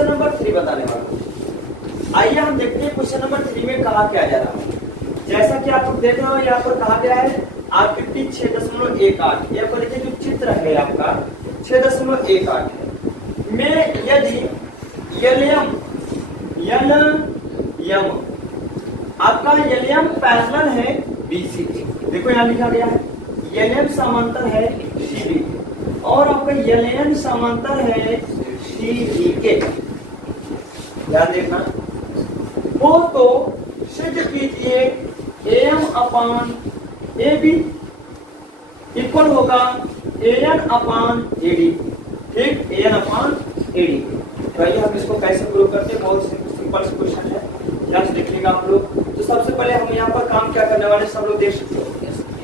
Question number 3 बताने वाला हूँ। आइए हम देखते हैं क्वेश्चन नंबर 3 में कहा क्या जा रहा है। जैसा कि आप लोग देख रहे हो यहाँ पर कहा गया है आकृति 6.18। यहाँ पर देखिए जो चित्र है आपका 6.18 है। में यदि यम आपका यम पैरेलल है बीसी के, देखो यहाँ लिखा गया है यम समांतर है सीबी के और आपका यन समांतर है सीबी के। ध्यान देखना हो तो सिद्ध कीजिए M upon A B equal होगा एन अपान ए डी। ठीक, एन अपान ए डी। तो आइए हम इसको कैसे प्रूव करते हैं, बहुत सिंपल क्वेश्चन है, ध्यान से देख लेगा आप लोग। तो सबसे पहले हम यहाँ पर काम क्या करने वाले सब लोग देख सकते हो।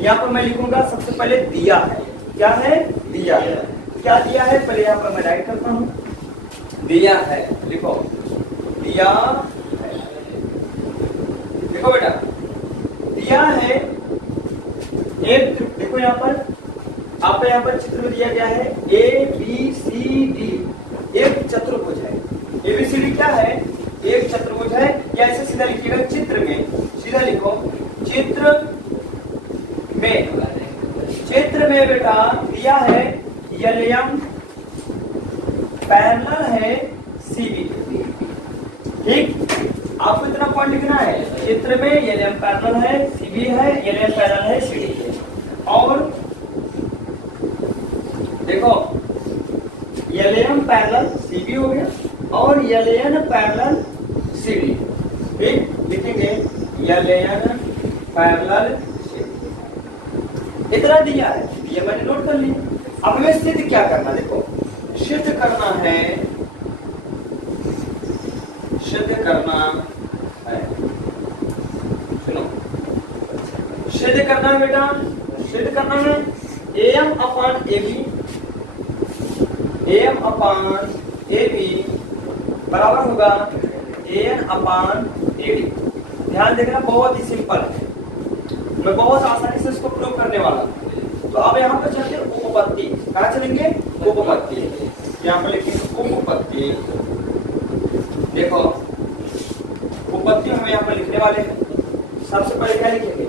यहाँ पर मैं लिखूंगा सबसे पहले दिया है, क्या है दिया है। क्या दिया है पहले यहाँ पर मैं राइट करता हूँ, दिया है लिखो दिया है। देखो बेटा दिया है एक, देखो यहाँ पर आपका यहाँ पर चित्र में दिया गया है ए बी सी डी, एक चतुर्भुज है। ए बी सी डी क्या है, एक चतुर्भुज है। या ऐसे सीधा लिखिएगा चित्र में, सीधा लिखो चित्र में बेटा दिया है यम पैरेलल है सीबी। ठीक, आपको इतना पॉइंट लिखना है, चित्र में यम पैरेलल है सीबी है, यम पैरेलल है सीडी है। और देखो यम पैरेलल सीबी हो गया और यन पैरेलल सीडी। ठीक, लिखेंगे यन पैरेलल इतना दिया है, ये मैंने नोट कर लिया। अब हमें सिद्ध क्या करना, देखो सिद्ध करना है, सिद्ध करना है, सुनो सिद्ध करना है बेटा, सिद्ध करना है M upon A B, M upon A B बराबर होगा एन अपान ए डी। ध्यान देखना बहुत ही सिंपल है, मैं बहुत आसानी से इसको प्रूव करने वाला हूं। तो अब यहाँ पर चलते उपपत्ति, कहाँ चलेंगे उपपत्ति। यहाँ पर लिखेंगे उपपत्ति। देखो उपपत्ति हम यहाँ पर लिखने वाले हैं। सबसे पहले क्या लिखेंगे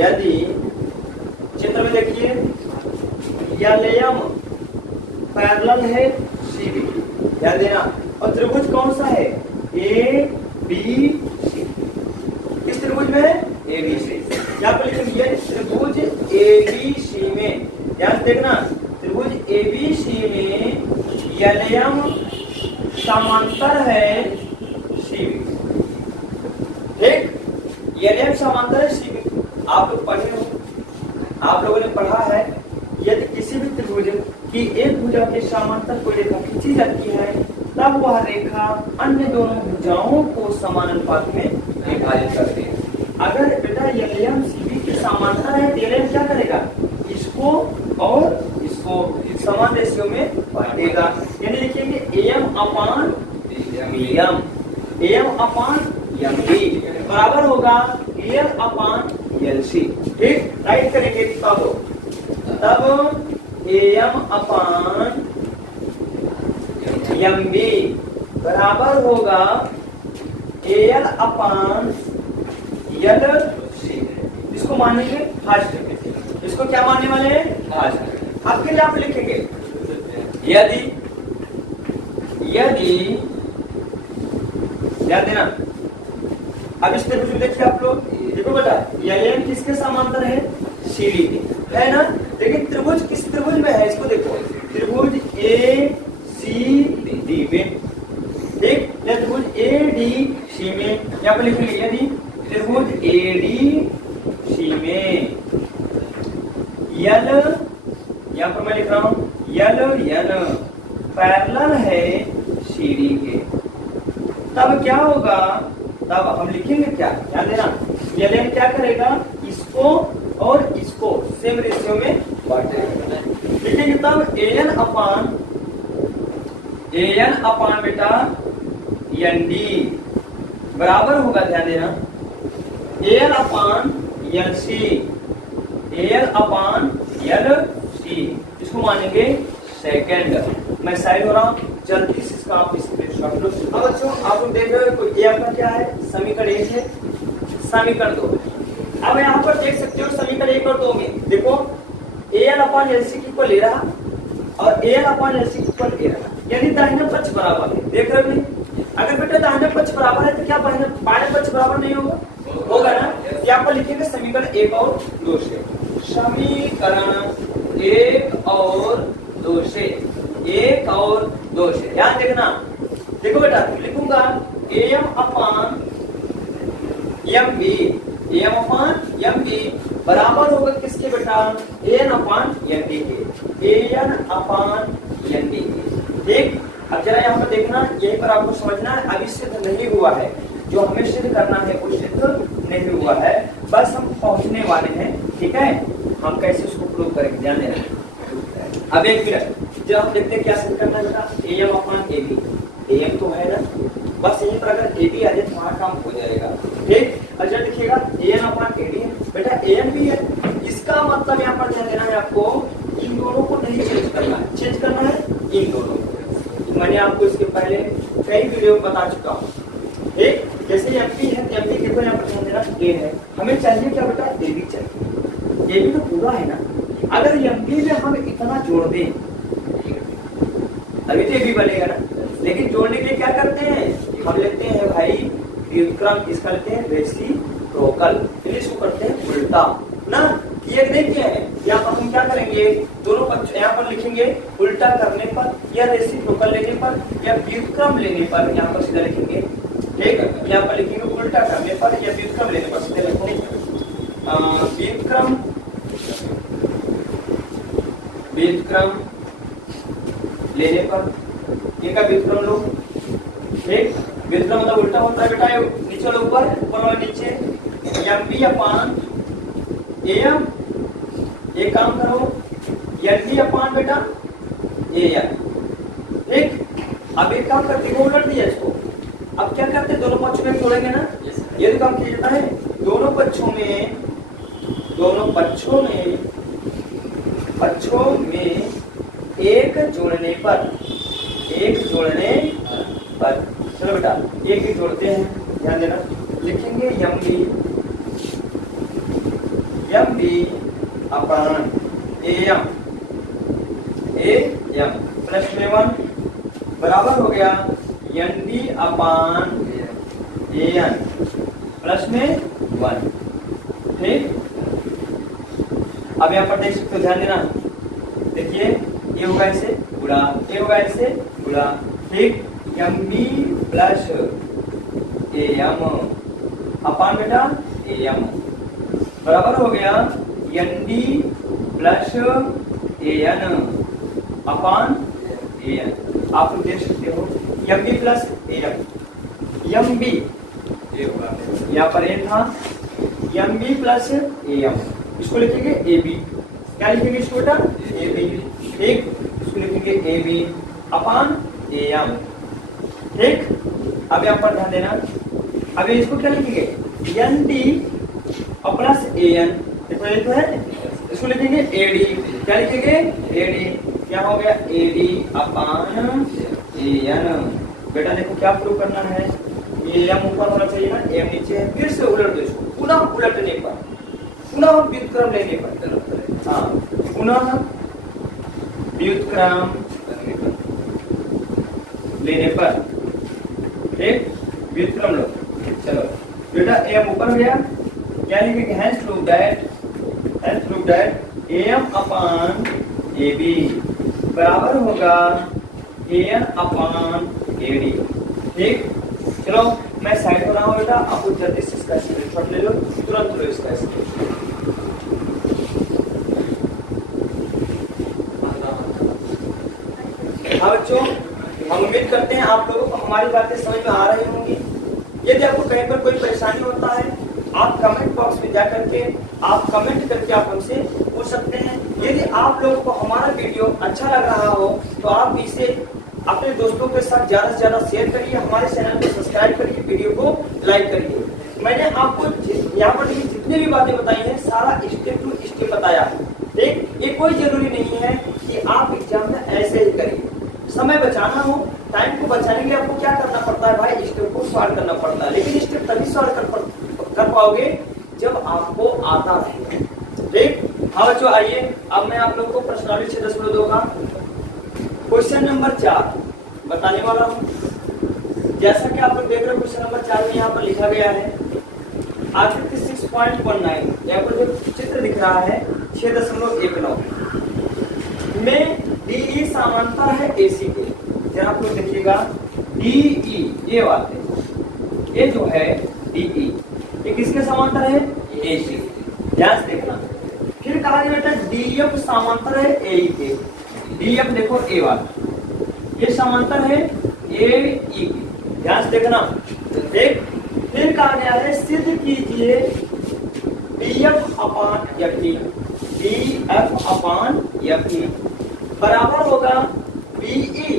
यदि चित्र में देखिए यम पैरेलल है सीबी, ध्यान देना। और त्रिभुज कौन सा है ए बी सी, किस त्रिभुज में है ए बी सी। यहाँ पर लिखेंगे त्रिभुज ए बी सी में, ध्यान देखना त्रिभुज ए बी सी में यम समांतर है सीबी। ठीक, यम समांतर है सीबी। आप लोग पढ़े हो, आप लोगों ने पढ़ा है यदि किसी भी त्रिभुज की एक भुजा के समांतर कोई रेखा खींची जाती है तब वह रेखा अन्य दोनों भुजाओं को समान अनुपात में विभाजित करती है। अगर बेटा यम सीबी के समांतर है तो यम क्या करेगा, इसको और इसको समान रेशियो में बांटेगा। यानी लिखेंगे एम अपान एम बी बराबर होगा एल अपान एल सी। ठीक, राइट करेंगे तब एम अपान एम बी बराबर होगा एल अपान एल सी। इसको मानेंगे फर्स्ट, इसको क्या मानने वाले हैं फर्स्ट। अब फिर आप लिखेंगे यदि ध्यान देना। अब इस त्रिभुज में देखिए आप लोग, देखो बेटा यम किसके समांतर है सीडी के, है ना। लेकिन त्रिभुज किस त्रिभुज में है, इसको देखो त्रिभुज ए सी डी में। ठीक, त्रिभुज ए डी सी में, यहाँ पर लिखेंगे यदि त्रिभुज ए डी सी में यल, यहाँ पर मैं लिख रहा हूं यल पैरेलल है सीडी के, तब क्या होगा, तब हम लिखेंगे क्या, ध्यान देना यल क्या करेगा, इसको और इसको सेम रेशियो में बांटेगा। लिखेंगे तब एन अपान बेटा एन डी बराबर होगा, ध्यान देना एल अपान एल सी, एल अपान एल सी, इसको मानेंगे सेकेंड। मैं साइड हो रहा हूँ, जल्दी से इसका आप स्क्रीनशॉट लो। अब बच्चों आप लोग देख रहे हो ये आपका क्या है, समीकरण 1 है, समीकरण 2। अब यहाँ पर देख सकते हो समीकरण 1 और 2 में देखो AL/LC इक्वल ले रहा और AL/LC इक्वल ले रहा, यानी दाहिना पक्ष बराबर है। देख रहे हो नहीं? अगर बेटा दाहिना पक्ष बराबर है तो क्या बाएं पक्ष बराबर नहीं होगा? होगा ना। यहाँ पर लिखेंगे समीकरण 1 और 2 से, समीकरण 1 और 2 से, 1 और 2 से ध्यान देखना। देखो बेटा लिखूंगा AM/MB बराबर होगा किसके बेटा? AN/ND के, AN/ND के। ठीक, अब जरा यहाँ पर देखना, यहीं पर आपको समझना है अभी सिद्ध नहीं हुआ है, जो हमें सिद्ध करना है वो सिद्ध नहीं हुआ है, बस हम पहुंचने वाले हैं। ठीक है, हम कैसे उसको प्रूव करेंगे ध्यान देना। अब एक मिनट जब हम देखते हैं क्या सिद्ध करना है बेटा, AM/AB, AM तो है ना, बस यहीं पर अगर AB आ जाए तो हमारा काम हो जाएगा। ठीक, अच्छा देखिएगा AN/AD है बेटा, AM भी है, इसका मतलब यहाँ पर ध्यान देना है आपको, इन दोनों को नहीं चेंज करना है, चेंज करना है इन दोनों को। मैंने आपको इसके पहले कई वीडियो बता चुका हूँ। एक जैसे MP है, MP देखो यहाँ पर ध्यान देना A है, हमें चाहिए क्या बेटा? AB चाहिए। AB तो पूरा है ना, अगर MP में हम इतना जोड़ दें तभी तो AB बनेगा ना, लेकिन जोड़ने के लिए क्या करते हैं, हम लेते हैं भाई व्युत्क्रम, इसका लेते हैं रेसिप्रोकल, इसको करते हैं उल्टा ना, किए नहीं किया है। यहाँ पर हम क्या करेंगे, दोनों पक्ष यहाँ पर लिखेंगे उल्टा करने पर या रेसिप्रोकल लेने पर या व्युत्क्रम लेने पर, यहाँ पर सीधा लिखेंगे। ठीक है, यहाँ पर लिखेंगे उल्टा करने पर या व्युत्क्रम लेने पर, सीधे लिखो व्युत्क्रम लेने पर, इनका व्युत्क्रम लो। ठीक, व्युत्क्रम मतलब उल्टा होता है बेटा, नीचे वाला ऊपर, ऊपर वाला नीचे, MB/AM। एक काम करो ND/ बेटा AN। ठीक, अब एक काम करते हैं, उलट दिया इसको, अब क्या करते हैं, दोनों पक्षों में जोड़ेंगे ना, ये तो काम किया जाता है। दोनों पक्षों में एक जोड़ने पर, चलो बेटा एक ही जोड़ते हैं, ध्यान देना, लिखेंगे MB/AM प्लस में 1 बराबर हो गया ND/AN प्लस में 1। ठीक, अब यहाँ पर देख सकते हो, ध्यान देना, देखिए ये होगा ऐसे गुणा, ये होगा ऐसे गुणा। ठीक, MB प्लस AM अपान बेटा AM बराबर हो गया ND plus AN upon AN। आप लोग देख सकते हो MB प्लस AM, MB यहाँ पर A था, MB प्लस AM, इसको लिखेंगे AB, क्या लिखेंगे इसको बेटा? AB। ठीक, इसको लिखेंगे AB अपान AM। ठीक, अब यहाँ पर ध्यान देना, अब इसको क्या लिखेंगे? ND प्लस AN, देखो ये तो है, इसको लिखेंगे AD, क्या लिखेंगे? AD, क्या हो गया? AD upon AN। बेटा देखो क्या प्रूव करना है, AM ऊपर होना चाहिए ना, AM नीचे है, फिर से उलट दो इसको, पुनः उलटने पर, पुनः व्युत्क्रम लेने पर, हाँ पुनः व्युत्क्रम लेने पर। ठीक, व्युत्क्रम लो, चलो बेटा AM ऊपर गया, क्या लिखेंगे? Hence prove that AM upon AB बराबर होगा AN अपान AD। ठीक, चलो मैं साइड हो रहा हूँ बेटा, आपको जल्दी से इसका स्क्रीनशॉट ले लो, तुरंत लो इसका स्क्रीनशॉट। हाँ बच्चों, हम उम्मीद करते हैं आप लोगों को हमारी बातें समझ में आ रही होंगी। यदि आपको कहीं पर कोई परेशानी होता है, आप कमेंट बॉक्स में जाकर के आप कमेंट करके आप हमसे पूछ सकते हैं। यदि आप लोगों को हमारा वीडियो अच्छा लग रहा हो तो आप इसे अपने दोस्तों के साथ ज्यादा से ज्यादा शेयर करिए, हमारे चैनल को सब्सक्राइब करिए, वीडियो को लाइक करिए। मैंने आपको यहाँ पर जितनी भी बातें बताई हैं सारा स्टेप टू स्टेप बताया है। ठीक, ये कोई जरूरी नहीं है कि आप एग्जाम में ऐसे ही करिए। समय बचाना हो, टाइम को बचाने के लिए आपको क्या करना पड़ता है भाई, स्टेप को सॉल्व करना पड़ता है। लेकिन स्टेप तभी सॉल्व कर पाओगे जब आपको आता रहे। ठीक, हाँ बच्चों आइए, अब मैं आप लोगों को प्रश्नावली 6.2 का क्वेश्चन नंबर 4 बताने वाला हूँ। जैसा कि आप लोग देख रहे हो क्वेश्चन नंबर 4 में यहाँ पर लिखा गया है आकृति 6.19, यहाँ पर जो चित्र दिख रहा है 6.19 में डीई समांतर है एसी के। जरा आप लोग देखिएगा डीई, ये बात है, ये जो है डीई ये किसके समांतर है, एसी। ध्यान से देखना। फिर कहा गया बेटा डीएफ समांतर है एई के। डीएफ देखो ए वाला, ये समांतर है एई के। ध्यान से देखना। देख, फिर कहा गया है सिद्ध कीजिए डीएफ अपान एफई, डीएफ अपान एफई बराबर होगा बीई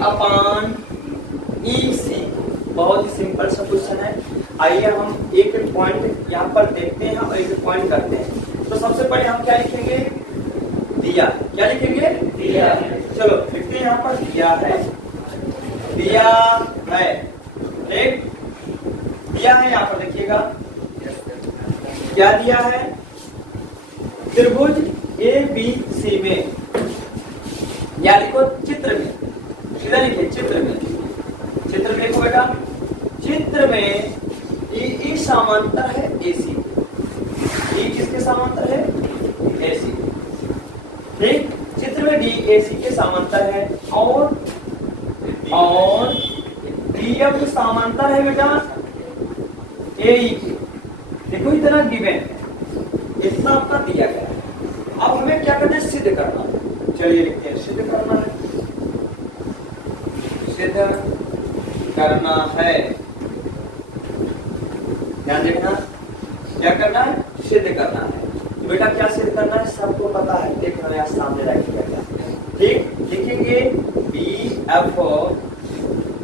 अपान ईसी। बहुत ही सिंपल सा क्वेश्चन है। आइए हम एक एक पॉइंट यहाँ पर देखते हैं और एक एक पॉइंट करते हैं। तो सबसे पहले हम क्या लिखेंगे, दिया। क्या लिखेंगे, दिया। चलो लिखते हैं यहाँ पर दिया है, दिया है। ठीक, दिया है, यहाँ पर देखिएगा क्या दिया है, त्रिभुज ए बी सी में, या लिखो चित्र में, सीधा लिखिए चित्र में। चित्र में देखो बेटा, चित्र में ई समांतर है एसी। ई किसके समांतर है, एसी। ठीक, चित्र में डी एसी के समांतर है और डीएफ समांतर है बेटा एई के। देखो इतना गिवन, इतना आपका दिया गया है। अब हमें क्या करना है, सिद्ध करना है। चलिए लिखते हैं, सिद्ध करना है, सिद्ध करना है। ध्यान देखना, क्या करना है, सिद्ध करना है। तो बेटा क्या सिद्ध करना है, सबको पता है। देखना यहाँ सामने रखिएगा। ठीक, लिखेंगे B F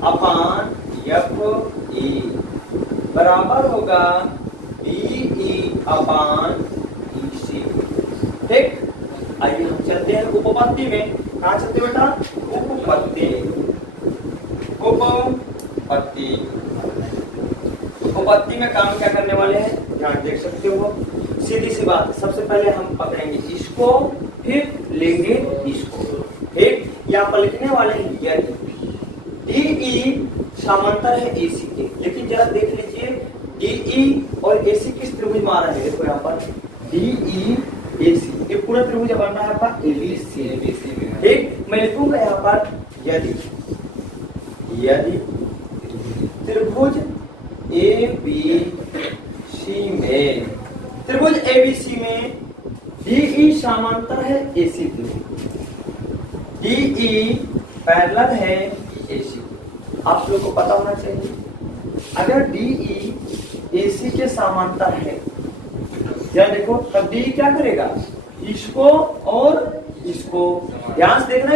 upon F E बराबर होगा बीई अपान ईसी। ठीक, आइए हम चलते हैं उपपत्ति में। कहाँ चलते बेटा, उपपत्ति। उपपत्ति, उपपत्ति में काम क्या करने वाले हैं, यहाँ देख सकते हो। सीधी सी बात, सबसे पहले हम पकड़ेंगे इसको, फिर लेंगे इसको। ठीक, यहाँ पर लिखने वाले हैं यदि डीई समांतर है एसी के। लेकिन जरा देख लीजिए डीई और एसी किस त्रिभुज में आ रहा है। देखो यहाँ पर डीई एसी, ये पूरा त्रिभुज बन रहा है आपका एबीसी। ठीक, मैं लिखूंगा यहाँ पर यदि त्रिभुज एबीसी में, त्रिभुज एबीसी में डीई समांतर है एसी के, डीई पैरेलल है एसी। आप लोग को पता होना चाहिए, अगर डीई एसी के समांतर है, ध्यान देखो, तब डी क्या करेगा, इसको और इसको, ध्यान से देखना,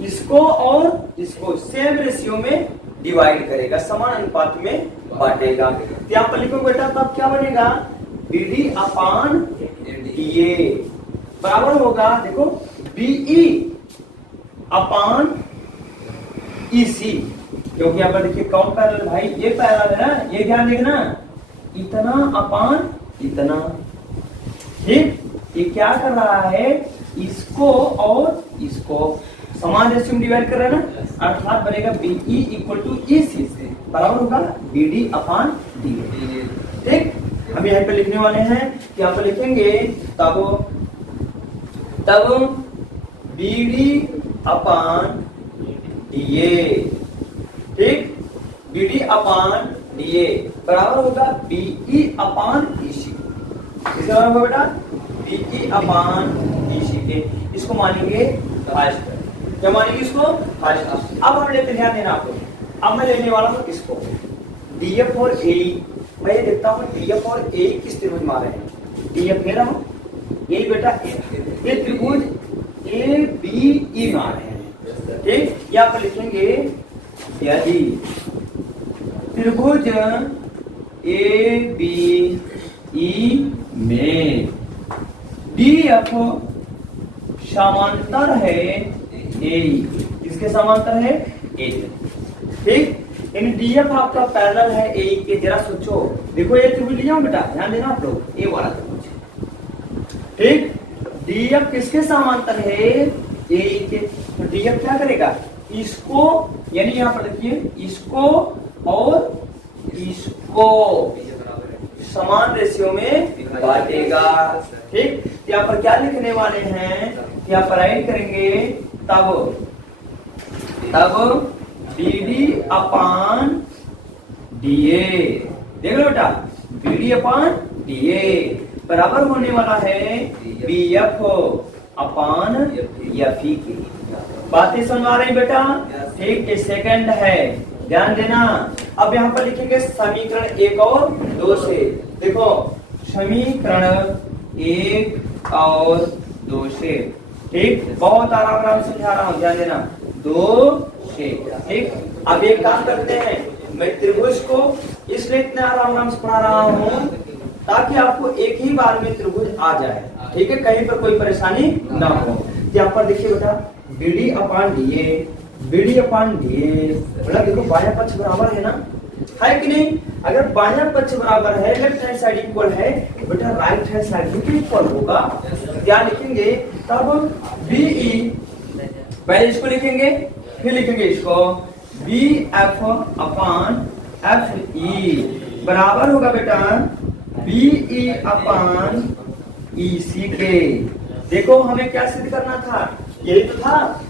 इसको और इसको सेम रेशियो में डिवाइड करेगा, समान अनुपात में बांटेगा। तो यहाँ पर लिखो बेटा, तब क्या बनेगा, बीडी अपान डीए बराबर होगा, देखो बीई अपान ईसी। क्योंकि यहाँ पर देखिए कौन पैरेलल भाई, ये पैरेलल है ना, ये ध्यान देखना, इतना अपान इतना। ठीक, ये क्या कर रहा है, इसको और इसको समान रेशियो में डिवाइड कर रहा है ना, अर्थात बनेगा बीई इक्वल टू ईसी से बराबर होगा बीडी अपान डी। ठीक, हम यहाँ पे लिखने वाले हैं, यहाँ पे लिखेंगे तब बीडी अपान डीए। ठीक, बीडी अपान डीए बराबर होगा बीई अपान ईसी। किसके बराबर होगा बेटा, बीई अपान ईसी के। इसको मानेंगे भाजक, क्या मानेंगे इसको, भाजक। अब हम लेते, ध्यान देना आप लोग। अब मैं लेने वाला हूँ किसको, डीएफ और ए। मैं ये देखता हूँ डीएफ और ए किस त्रिभुज में आ रहे हैं। डीएफ ले रहा हूँ, ए बेटा ये त्रिभुज ए बी ई में आ रहे हैं। ठीक, यहाँ पर लिखेंगे यदि त्रिभुज ए बी ई में डी एफ समांतर है ए, किसके समांतर है ए, ठीक। इन डी एफ आपका पैरेलल है ए के। जरा सोचो, देखो ये त्रिभुज लिया हूं बेटा, ध्यान देना आप लोग, ए वाला त्रिभुज, ठीक। डी एफ किसके समांतर है ए के, तो डी एफ क्या करेगा, इसको, यानी यहां पर देखिए, इसको और इसको समान रेशियो में बांटेगा, ठीक। यहाँ पर क्या लिखने वाले हैं, यहाँ पर राइट करेंगे, तब डी डी अपान डी ए, देख लो बेटा, डी डी अपान डी ए बराबर होने वाला है B F upon F E की। बातें समझ आ रही बेटा, ठीक। सेकंड है, ध्यान देना। अब यहाँ पर लिखेंगे समीकरण 1 और 2 से, देखो समीकरण 1 और 2 से, ठीक। बहुत आराम समझा रहा हूँ, ध्यान देना, 2 से, ठीक। अब एक काम करते हैं, मैं त्रिभुज को इसलिए इतना आराम से पढ़ा रहा हूँ ताकि आपको एक ही बार में त्रिभुज आ जाए, ठीक है, कहीं पर कोई परेशानी ना हो। यहाँ पर देखिए बेटा, B D upon D A, B D upon D A, मतलब देखो बायां पक्ष बराबर है ना, है कि नहीं। अगर बायां पक्ष बराबर है, लेफ्ट हैंड साइड इक्वल है, बेटा राइट हैंड साइड भी इक्वल होगा। क्या लिखेंगे, तब बी ई, पहले इसको लिखेंगे, फिर लिखेंगे इसको, B F upon F E बराबर होगा बेटा बी ई अपान ई सी के। देखो हमें क्या सिद्ध करना था, यही तो था,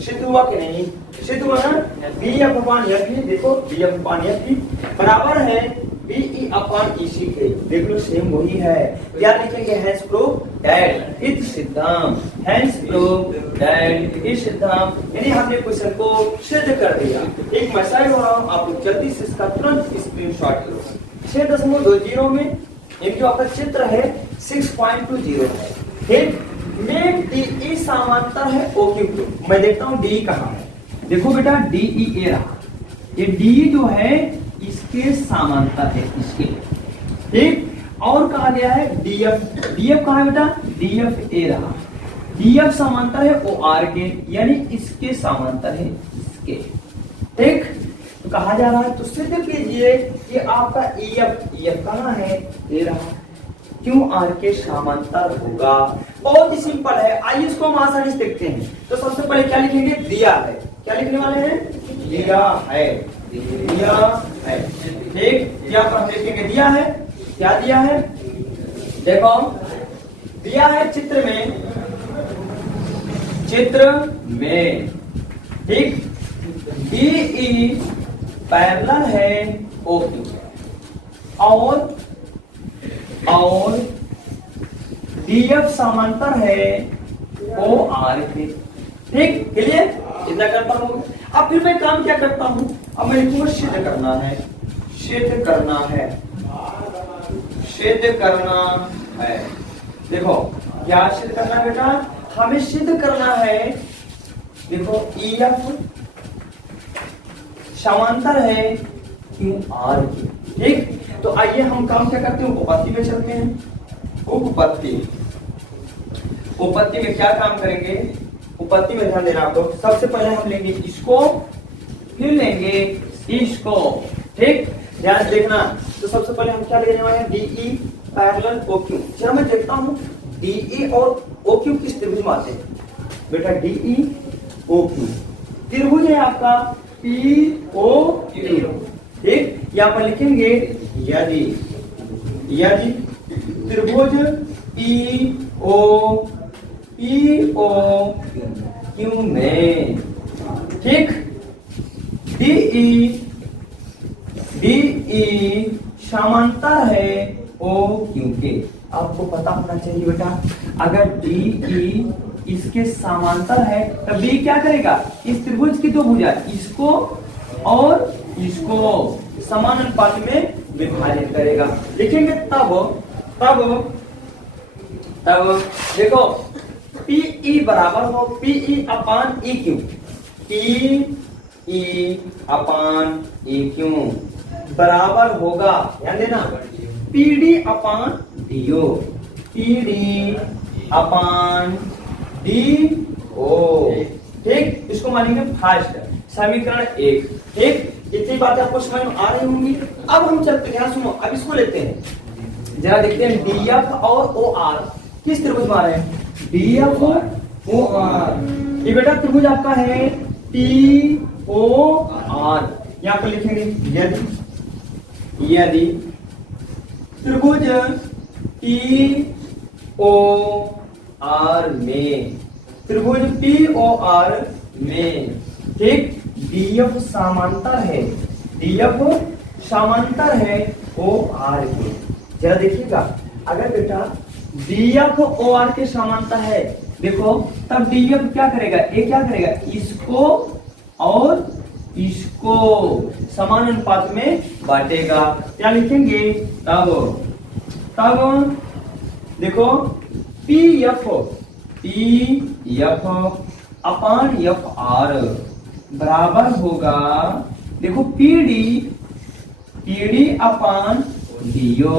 सिद्ध हुआ कि नहीं, सिद्ध हुआ ना। B F upon F E, देखो B F upon F E बराबर है बी ई अपान ई सी के, देख लो सेम वही है। क्या लिखेंगे, हैंस प्रूव दैट इट सिद्धांत, हैंस प्रूव दैट इट सिद्धांत, यानी हमने क्वेश्चन को सिद्ध कर दिया। एक मैसेज हो रहा हूं, आप लोग जल्दी से इसका तुरंत स्क्रीनशॉट लो। 6.20 में इनकी आपका चित्र है 6.20 है, ठीक। में डी समांतर है ओ क्यू को, मैं देखता हूं डी कहां है, देखो बेटा डी ई ए रहा, ये डी जो है इसके समांतर है, इसके, ठीक। और कहा गया है डी एफ, डी एफ कहा है बेटा, डी एफ ए रहा, डी एफ समांतर है ओ आर के, यानी इसके समांतर है इसके, ठीक। तो कहा जा रहा है, तो सिद्ध कीजिए कि आपका ई एफ कहां है, ए रहा, क्यों आर के समांतर होगा। बहुत ही सिंपल है, आइए इसको हम आसानी से देखते हैं। तो सबसे पहले क्या लिखेंगे, दिया है, क्या लिखने वाले हैं, दिया है, दिया है, ठीक। यहाँ पर हम लिखेंगे दिया है, क्या दिया है, देखो दिया है चित्र में, ठीक। बी ई पैरेलल है ओ क्यू, और डी एफ समांतर है ओ आर के, ठीक। क्लियर, इतना करता हूं। अब फिर मैं काम क्या करता हूं, अब मैं लिखूंगा सिद्ध करना है, सिद्ध करना है, सिद्ध करना है। देखो क्या सिद्ध करना है बेटा, हमें सिद्ध करना है, देखो ई एफ समांतर है क्यू आर के, ठीक। तो आइए हम काम क्या करते हैं, उपपत्ति में चलते हैं। उपपत्ति में क्या काम करेंगे, उपपत्ति में ध्यान देना आप लोग। सबसे पहले हम लेंगे इसको, फिर लेंगे इसको, ठीक। ध्यान देखना। तो सबसे पहले हम क्या लेने वाले हैं, डीई पैरेलल ओ क्यू। चलो मैं देखता हूं डीई और ओ क्यू किस त्रिभुज में आते हैं, बेटा डीई ओ क्यू त्रिभुज है आपका पी ओ क्यू, ठीक। यहाँ पर लिखेंगे यदि त्रिभुज पी ओ क्यू में, ठीक, डीई समांतर है ओ क्यू के। आपको पता होना चाहिए बेटा, अगर डीई इसके समांतर है तब बी क्या करेगा, इस त्रिभुज की दो भुजा, इसको और इसको समान अनुपात में विभाजित करेगा। लिखेंगे तब देखो पीई बराबर हो PE upon E Q, PE upon E Q बराबर होगा, ध्यान देना, PD upon DO, P D upon D O. ठीक, इसको मानेंगे फर्स्ट समीकरण 1। ठीक, इतनी बातें आपको समझ में आ रही होंगी। अब हम चलते हैं, सुनो, अब इसको लेते हैं, जरा देखते हैं डी एफ और ओ आर किस त्रिभुज में आ रहे हैं। डी एफ ओ आर, ये बेटा त्रिभुज आपका है टी ओ आर। यहाँ पर लिखेंगे यदि त्रिभुज टी ओ आर में, त्रिभुज टी ओ आर में, ठीक, डीएफ समांतर है, डीएफ समांतर है ओ आर के। जरा देखिएगा, अगर बेटा डीएफ ओ आर के समांतर है, देखो तब डीएफ क्या करेगा, ये क्या करेगा, इसको और इसको समान अनुपात में बांटेगा। क्या लिखेंगे तब देखो P F upon F R बराबर होगा, देखो पी डी अपान डीओ।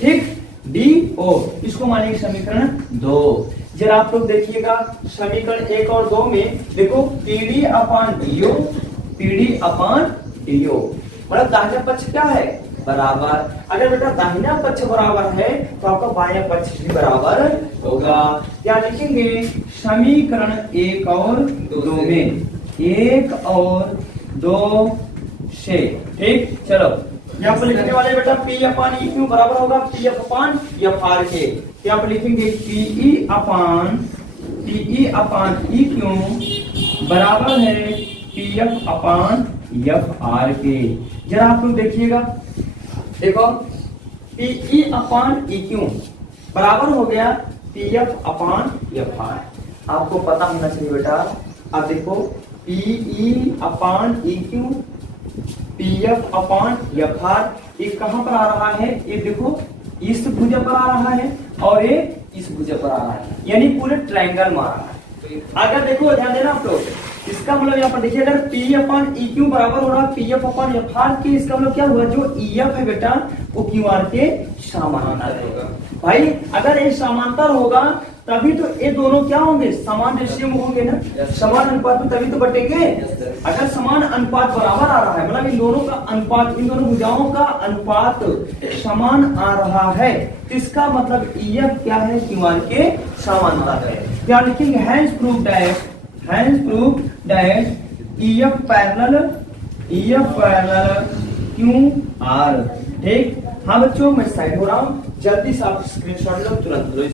ठीक, डी ओ, इसको मानेंगे समीकरण 2। जरा आप लोग देखिएगा समीकरण 1 और 2 में, देखो P D upon DO, P D upon DO, मतलब दाहिना पक्ष क्या है, बराबर। अगर बेटा दाहिना पक्ष बराबर है तो आपका बायां पक्ष भी बराबर होगा। क्या लिखेंगे समीकरण 1 और 2 में, 1 और 2 से। ठीक, चलो यहाँ पर लिखने वाले बेटा पी अपान ई क्यू बराबर होगा P F upon F R के। यहाँ पर लिखेंगे पीई अपान ई क्यू बराबर है P F upon F R के। जरा आप लोग देखिएगा, देखो पीई अपान ई क्यू बराबर हो गया P F upon F R. आपको पता होना चाहिए बेटा। अब देखो PE upon E Q, P F upon F R, ये कहां पर आ रहा है, ये देखो इस भुजा पर आ रहा है और ये इस भुजा पर आ रहा है, यानी पूरे ट्रायंगल में आ रहा है। अगर देखो ध्यान देना आप लोग, इसका मतलब यहाँ पर देखिए, अगर पी अपान ई क्यू बराबर हो रहा है P F upon F R के, इसका मतलब क्या हुआ, जो ई एफ है बेटा वो क्यू आर के समानांतर होगा। भाई अगर ये समांतर होगा तभी तो ये दोनों क्या होंगे, समान रेशियो में होंगे ना, समान अनुपात में, तभी तो बटेंगे। अगर समान अनुपात बराबर आ रहा है, मतलब इन दोनों का अनुपात, इन दोनों भुजाओं का अनुपात समान आ रहा है, तो इसका मतलब ई एफ क्या है, क्यू आर के समानांतर है। क्या लिखेंगे, hence prove dash E F parallel Q R. ठीक, हाँ बच्चों मैं साइड हो रहा हूँ, जल्दी से आप स्क्रीनशॉट लो, तुरंत लो।